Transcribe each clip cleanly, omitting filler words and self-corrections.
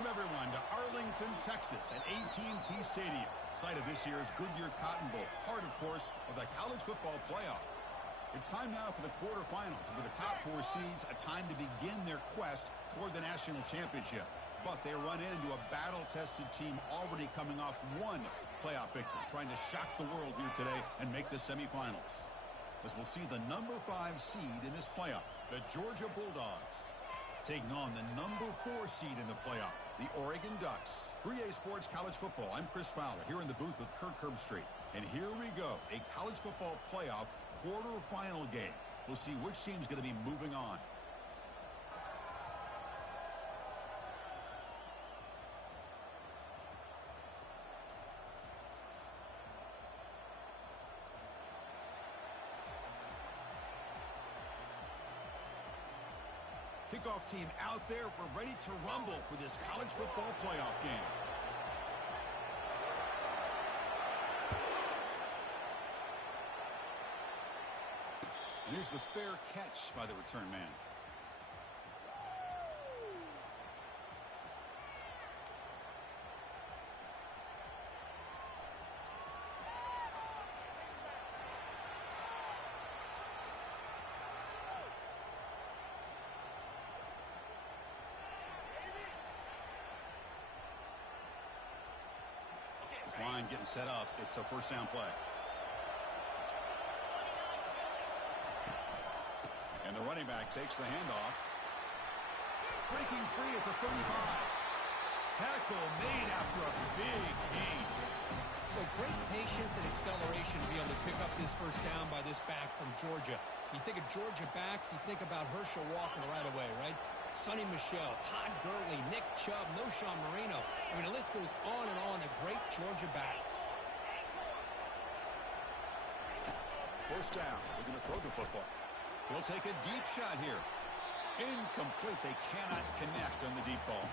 Welcome, everyone, to Arlington, Texas at AT&T Stadium, site of this year's Goodyear Cotton Bowl, part, of course, of the college football playoff. It's time now for the quarterfinals, and for the top four seeds, a time to begin their quest toward the national championship. But they run into a battle-tested team already coming off one playoff victory, trying to shock the world here today and make the semifinals. As we'll see the number 5 seed in this playoff, the Georgia Bulldogs, taking on the number 4 seed in the playoff, the Oregon Ducks. 3A Sports College Football, I'm Chris Fowler, here in the booth with Kirk Herbstreit. And here we go, a college football playoff quarterfinal game. We'll see which team's going to be moving on. Kickoff team out there. We're ready to rumble for this college football playoff game. And here's the fair catch by the return man. This line getting set up. It's a first down play. And the running back takes the handoff. Breaking free at the 35. Tackle made after a big gain. Well, great patience and acceleration to be able to pick up this first down by this back from Georgia. You think of Georgia backs, you think about Herschel Walker right away, right? Sonny Michel, Todd Gurley, Nick Chubb, Knowshon Moreno. I mean, the list goes on and on of great Georgia backs. First down. We're going to throw the football. He'll take a deep shot here. Incomplete. They cannot connect on the deep ball.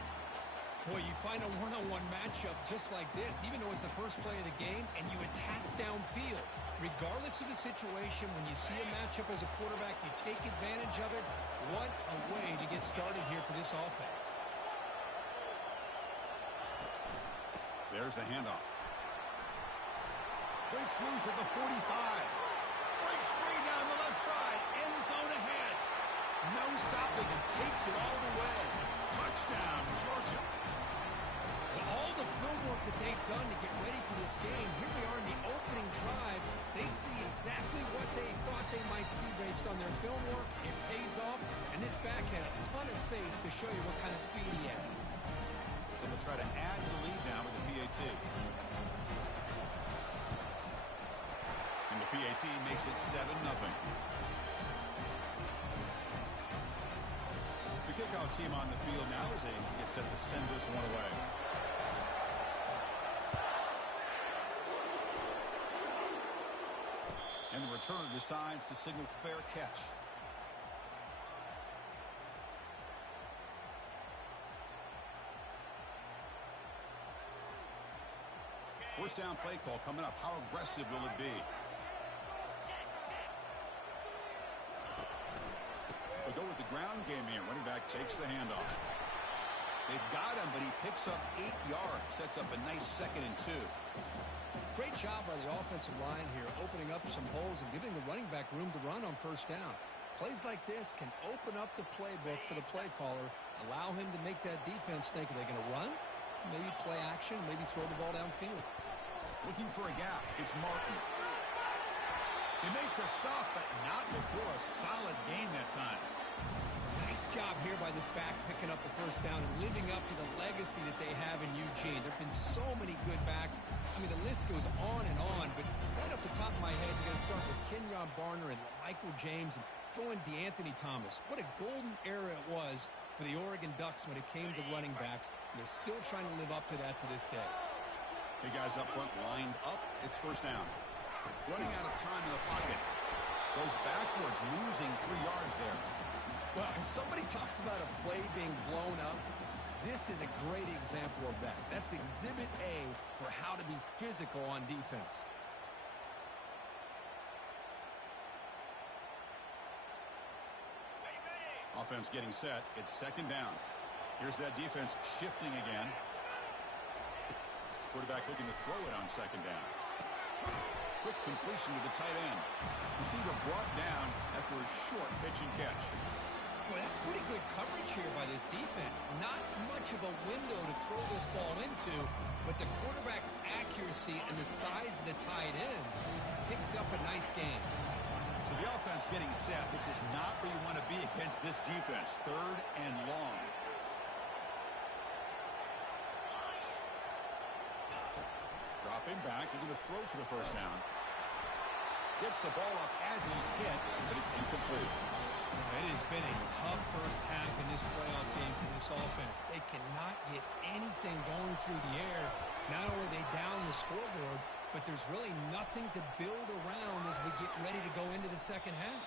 Boy, you find a one-on-one matchup just like this, even though it's the first play of the game, and you attack downfield. Regardless of the situation, when you see a matchup as a quarterback, you take advantage of it. What a way to get started here for this offense. There's the handoff. Breaks loose at the 45. Breaks free down the left side. End zone ahead. No stopping and takes it all the way. Touchdown, Georgia. All the film work that they've done to get ready for this game, here we are in the opening drive. They see exactly what they thought they might see based on their film work. It pays off, and this back had a ton of space to show you what kind of speed he has. And they'll try to add to the lead now with the PAT. And the PAT makes it 7-0. The kickoff team on the field now as they get set to send this one away. And the returner decides to signal fair catch. First down play call coming up. How aggressive will it be? We'll go with the ground game here. Running back takes the handoff. They've got him, but he picks up 8 yards. Sets up a nice 2nd and 2. Great job by the offensive line here, opening up some holes and giving the running back room to run on first down. Plays like this can open up the playbook for the play caller, allow him to make that defense think, are they going to run? Maybe play action, maybe throw the ball downfield. Looking for a gap. It's Martin. They make the stop, but not before a solid gain that time. Nice job here by this back picking up the first down and living up to the legacy that they have in Eugene. There have been so many good backs. I mean, the list goes on and on, but right off the top of my head, you're going to start with Kenyon Barner and Michael James and throw in DeAnthony Thomas. What a golden era it was for the Oregon Ducks when it came to running backs. And they're still trying to live up to that to this day. Big guys up front lined up. It's first down. Running out of time in the pocket. Goes backwards, losing 3 yards there. Well, if somebody talks about a play being blown up, this is a great example of that. That's Exhibit A for how to be physical on defense. Offense getting set. It's second down. Here's that defense shifting again. Quarterback looking to throw it on second down. Quick completion to the tight end. Receiver brought down after a short pitch and catch. Boy, that's pretty good coverage here by this defense. Not much of a window to throw this ball into, but the quarterback's accuracy and the size of the tight end picks up a nice game. So the offense getting set. This is not where you want to be against this defense. Third and long. Dropping back, looking to throw for the first down. Gets the ball off as he's hit, but it's incomplete. It has been a tough first half in this playoff game for this offense. They cannot get anything going through the air. Not only are they down the scoreboard, but there's really nothing to build around as we get ready to go into the second half.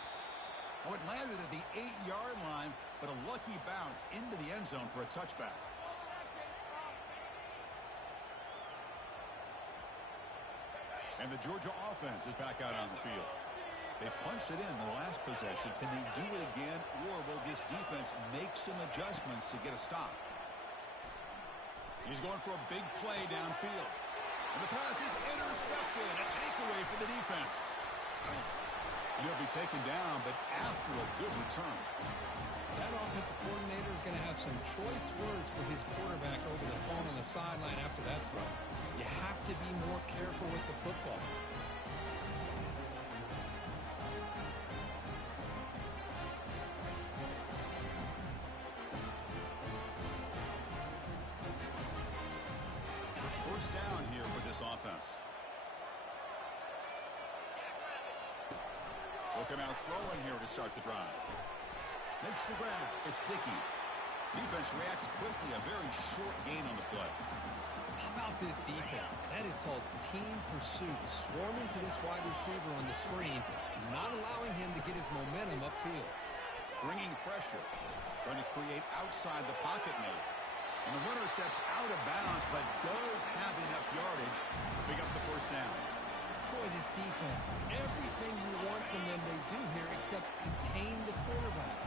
Oh, it landed at the 8-yard line, but a lucky bounce into the end zone for a touchback. And the Georgia offense is back out on the field. They punched it in the last possession. Can they do it again, or will this defense make some adjustments to get a stop? He's going for a big play downfield. And the pass is intercepted. A takeaway for the defense. And he'll be taken down, but after a good return. That offensive coordinator is going to have some choice words for his quarterback over the phone on the sideline after that throw. You have to be more careful with the football. First down here for this offense. Looking out throwing here to start the drive. Makes the grab. It's Dickey. Defense reacts quickly. A very short gain on the play. How about this defense? That is called team pursuit. Swarming to this wide receiver on the screen, not allowing him to get his momentum upfield. Bringing pressure. Trying to create outside the pocket maybe. And the runner steps out of bounds, but does have enough yardage to pick up the first down. Boy, this defense, everything you want from them they do here except contain the quarterback.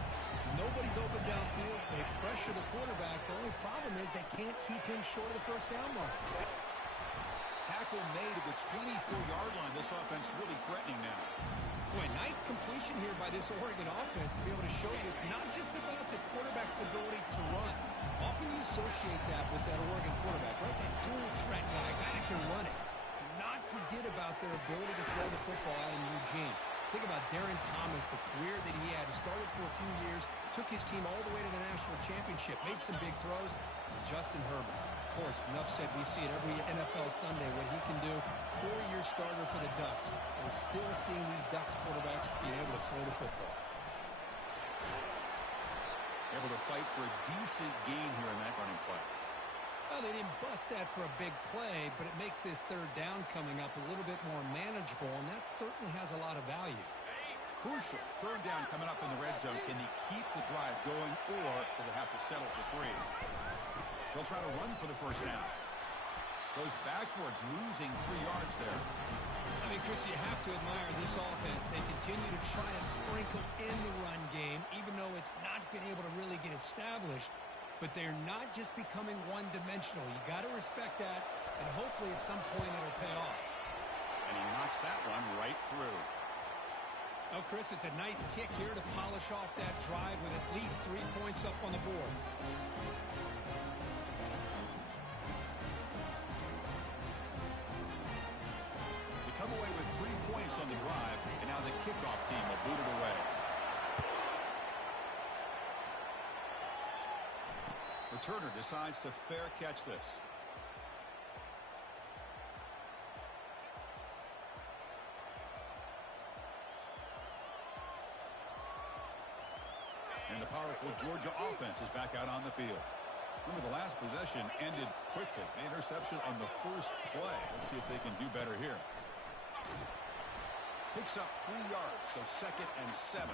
Nobody's open downfield. They pressure the quarterback. The only problem is they can't keep him short of the first down mark. Tackle made at the 24-yard line. This offense really threatening now. Boy, nice completion here by this Oregon offense to be able to show you it's not just about the quarterback's ability to run. Often you associate that with that Oregon quarterback, right? That dual threat guy that can run it. Do not forget about their ability to throw the football out in Eugene. Think about Darren Thomas, the career that he had. He started for a few years, took his team all the way to the national championship, made some big throws. Justin Herbert. Of course, enough said, we see it every NFL Sunday what he can do. 4-year starter for the Ducks. We're still seeing these Ducks quarterbacks being able to throw the football. Able to fight for a decent gain here in that running play. Well, they didn't bust that for a big play, but it makes this third down coming up a little bit more manageable, and that certainly has a lot of value. Crucial. Third down coming up in the red zone. Can they keep the drive going, or will they have to settle for 3? They'll try to run for the first down. Goes backwards, losing 3 yards there. I mean, Chris, you have to admire this offense. They continue to try to sprinkle in the run game, even though it's not been able to really get established. But they're not just becoming one-dimensional. You got to respect that, and hopefully at some point it'll pay off. And he knocks that one right through. Oh, Chris, it's a nice kick here to polish off that drive with at least 3 points up on the board. They come away with 3 points on the drive, and now the kickoff team will boot it away. Returner decides to fair catch this. And the powerful Georgia offense is back out on the field. Remember, the last possession ended quickly. The interception on the first play. Let's see if they can do better here. Picks up 3 yards, so 2nd and 7.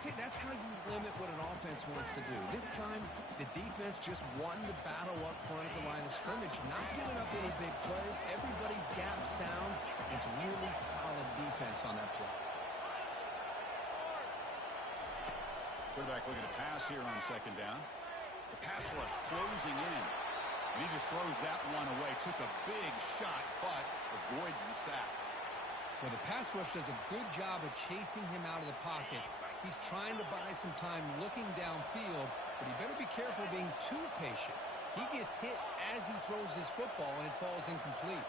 See, that's how you limit what an offense wants to do. This time, the defense just won the battle up front at the line of scrimmage, not giving up any big plays. Everybody's gap sound. It's really solid defense on that play. Quarterback looking to pass here on 2nd down. The pass rush closing in. And he just throws that one away. Took a big shot, but avoids the sack. Well, the pass rush does a good job of chasing him out of the pocket. He's trying to buy some time looking downfield, but he better be careful being too patient. He gets hit as he throws his football, and it falls incomplete.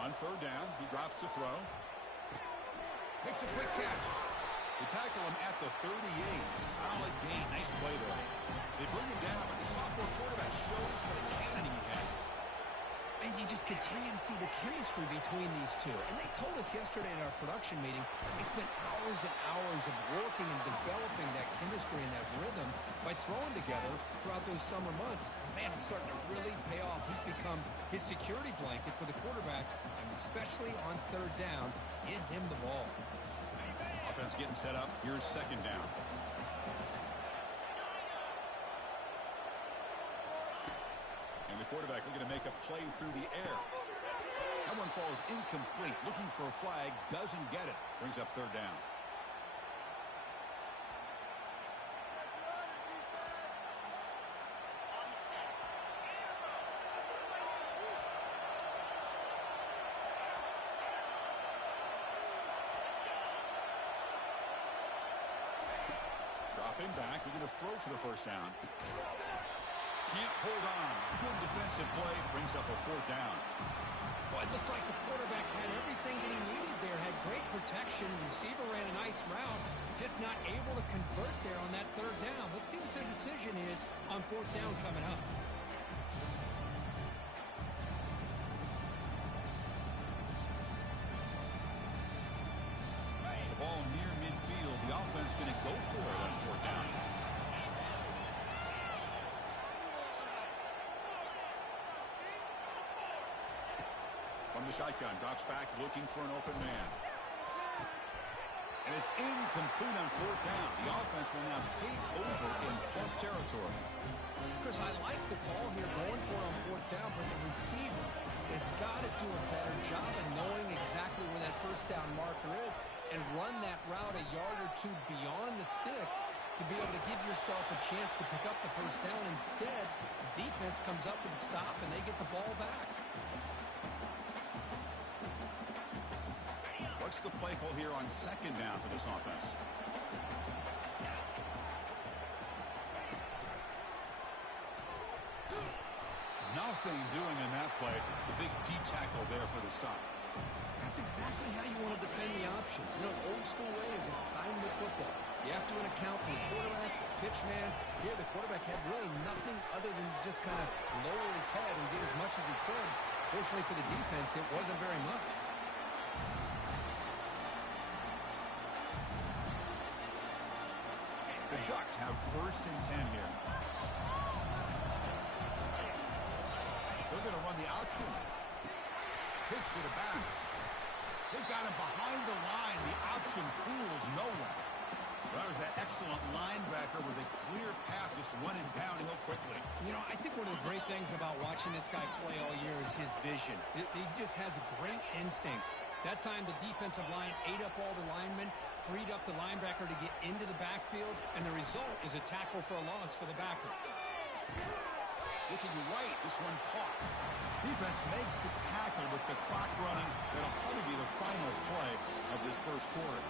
On third down, he drops to throw. Makes a quick catch. They tackle him at the 38. Solid gain. Nice play there. They bring him down, but the sophomore quarterback shows what a cannon he has. And you just continue to see the chemistry between these two. And they told us yesterday in our production meeting, they spent hours and hours of working and developing that chemistry and that rhythm by throwing together throughout those summer months. And man, it's starting to really pay off. He's become his security blanket for the quarterback, and especially on third down, get him the ball. Offense getting set up. Here's second down. And the quarterback looking to make a play through the air. That one falls incomplete. Looking for a flag. Doesn't get it. Brings up third down. Dropping back. We're going to throw for the first down. Can't hold on. Good defensive play. Brings up a fourth down. Well, it looked like the quarterback had everything that he needed there. Had great protection. Receiver ran a nice route. Just not able to convert there on that third down. Let's see what their decision is on fourth down coming up. The ball near midfield. The offense going to go for it on fourth down. From the shotgun, drops back, looking for an open man. And it's incomplete on fourth down. The offense will now take over in plus territory. Chris, I like the call here going for it on fourth down, but the receiver has got to do a better job of knowing exactly where that first down marker is and run that route a yard or two beyond the sticks to be able to give yourself a chance to pick up the first down. Instead, the defense comes up with a stop and they get the ball back. What's the play call here on second down for this offense? Nothing doing in that play. The big D tackle there for the stop. That's exactly how you want to defend the option. You know, old school way is assignment football. You have to account for the quarterback, the pitch man. Here, the quarterback had really nothing other than just kind of lower his head and get as much as he could. Fortunately for the defense, it wasn't very much. The Ducks have first and 10 here. They're going to run the option. Pitch to the back. They got him behind the line. The option fools no one. That was that excellent linebacker with a clear path just running downhill quickly. You know, I think one of the great things about watching this guy play all year is his vision. He just has great instincts. That time, the defensive line ate up all the linemen, freed up the linebacker to get into the backfield, and the result is a tackle for a loss for the backer. Looking right, this one caught. Defense makes the tackle with the clock running. That'll probably be the final play of this first quarter.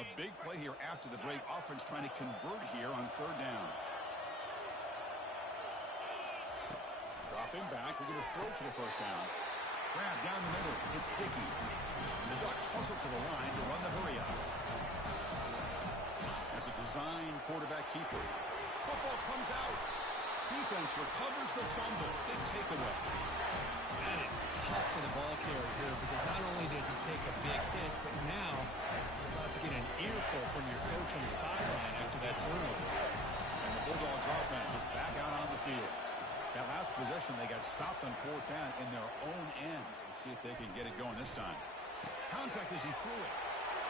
A big play here after the break. Offense trying to convert here on third down. Dropping back. We're going to throw for the first down. Grab down the middle. It's Dickey. And the Ducks hustle to the line to run the hurry up. As a design quarterback keeper. Football comes out. Defense recovers the fumble. Big takeaway. That is tough for the ball carrier here because not only does he take a big hit, but now you're about to get an earful from your coach on the sideline after that turnover. And the Bulldogs offense is back out on the field. That last possession, they got stopped on fourth down in their own end. Let's see if they can get it going this time. Contact as he threw it.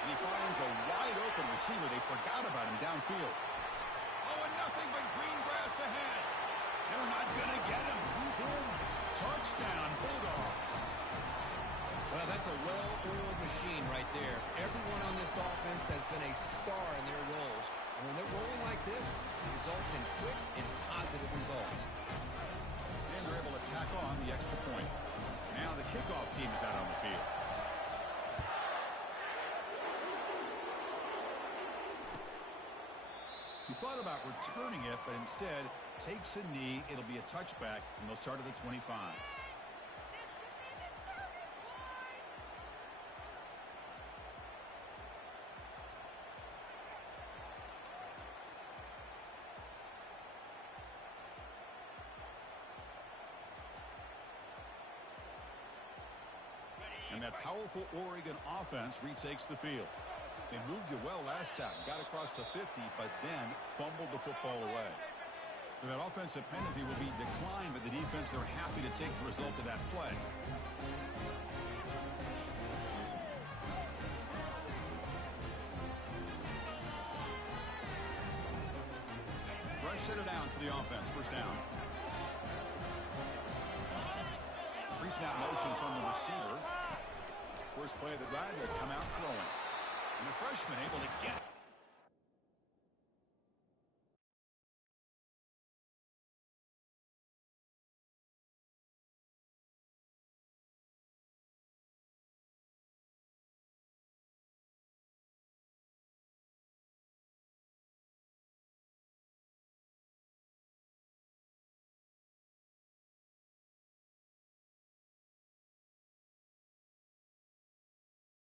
And he finds a wide-open receiver. They forgot about him downfield. Oh, and nothing but green grass ahead. They're not going to get him. He's in. Touchdown, Bulldogs. Well, that's a well-oiled machine right there. Everyone on this offense has been a star in their roles. And when they're rolling like this, it results in quick and positive results. And they're able to tack on the extra point. Now the kickoff team is out on the field. He thought about returning it, but instead takes a knee. It'll be a touchback, and they'll start at the 25. And that powerful Oregon offense retakes the field. They moved you well last time, got across the 50, but then fumbled the football away. So that offensive penalty will be declined, but the defense, they're happy to take the result of that play. Fresh set of downs for the offense, first down. Pre-snap motion from the receiver. First play of the drive, they'll come out throwing. And the freshman able to get it.